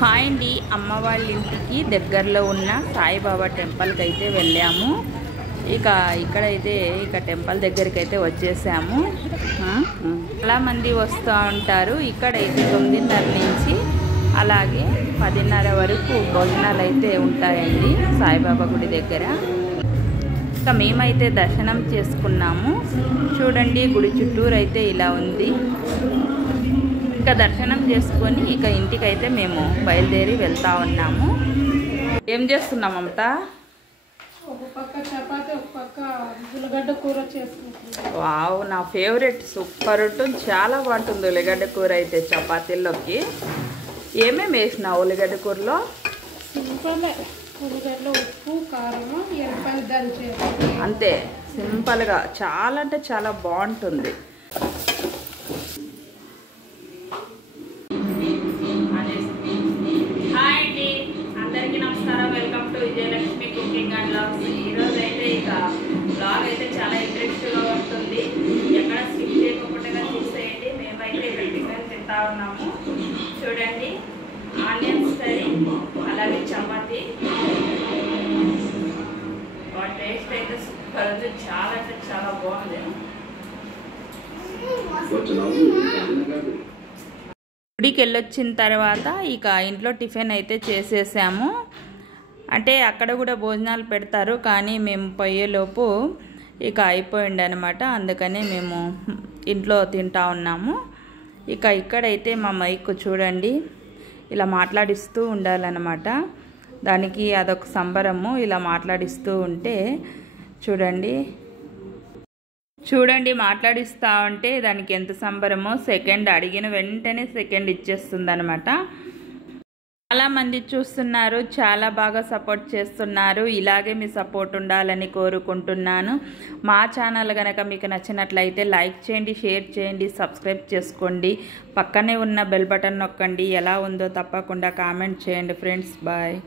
Hi అండి, అమ్మ వాళ్ళ ఇంటికి దగ్గరలో ఉన్న సాయిబాబా టెంపుల్కి అయితే వెళ్ళాము. ఇక్కడైతే టెంపుల్ దగ్గరికి అయితే వచ్చేసాము. చాలామంది వస్తూ ఉంటారు. ఇక్కడైతే 9:30 నుంచి అలాగే 10:30 వరకు భోజనాలు అయితే ఉంటాయండి సాయిబాబా గుడి దగ్గర. మేమైతే దర్శనం చేసుకున్నాము. చూడండి, గుడి చుట్టూరు అయితే ఇలా ఉంది. దర్శనం చేసుకొని ఇంటికైతే మేము బయలుదేరి వెళ్తా ఉన్నాము. ఏం చేస్తున్నాం మమత? వావ్, నా ఫేవరెట్, సూపర్ ఉంటుంది, చాలా బాగుంటుంది ఉల్లిగడ్డ కూర అయితే చపాతీల్లోకి. ఏమేమి వేసినావు ఉల్లిగడ్డ కూరలో? ఉప్పు, కారం, ఎల్లిపాయలు దంచి అంతే, సింపుల్గా, చాలా అంటే చాలా బాగుంటుంది. హాయ్ అండి, అందరికీ నమస్కారం. Welcome to Vijayalakshmi cooking and vlogs. ఈరోజు అయితే వ్లాగ్ అయితే చాలా ఇంట్రెస్ట్గా ఉంటుంది. ఎక్కడ స్కిప్ చేయకుండా చూసేయండి. మేమైతే టిఫిన్ తింటా ఉన్నాము. చూడండి, ఆనియన్స్ కర్రీ అలాగే చపాతీ. టేస్ట్ అయితే సూపర్ ఉంది, చాలా అంటే చాలా బాగుంది. గుడికి వెళ్ళొచ్చిన తర్వాత ఇంట్లో టిఫిన్ అయితే చేసేసాము. అంటే అక్కడ కూడా భోజనాలు పెడతారు, కానీ మేము పోయేలోపు అయిపోయింది అనమాట. అందుకనే మేము ఇంట్లో తింటా ఉన్నాము. ఇక్కడైతే మా మైక్ చూడండి, ఇలా మాట్లాడిస్తూ ఉండాలన్నమాట. దానికి అదొక సంబరము. ఇలా మాట్లాడిస్తూ ఉంటే చూడండి మాట్లాడిస్తూ ఉంటే దానికి ఎంత సంబరమో. సెకండ్ అడిగిన వెంటనే సెకండ్ ఇచ్చేస్తుంది అనమాట. చాలామంది చూస్తున్నారు, చాలా బాగా సపోర్ట్ చేస్తున్నారు. ఇలాగే మీ సపోర్ట్ ఉండాలని కోరుకుంటున్నాను. మా ఛానల్ కనుక మీకు నచ్చినట్లయితే లైక్ చేయండి, షేర్ చేయండి, సబ్స్క్రైబ్ చేసుకోండి. పక్కనే ఉన్న బెల్ బటన్ నొక్కండి. ఎలా ఉందో తప్పకుండా కామెంట్ చేయండి ఫ్రెండ్స్. బాయ్.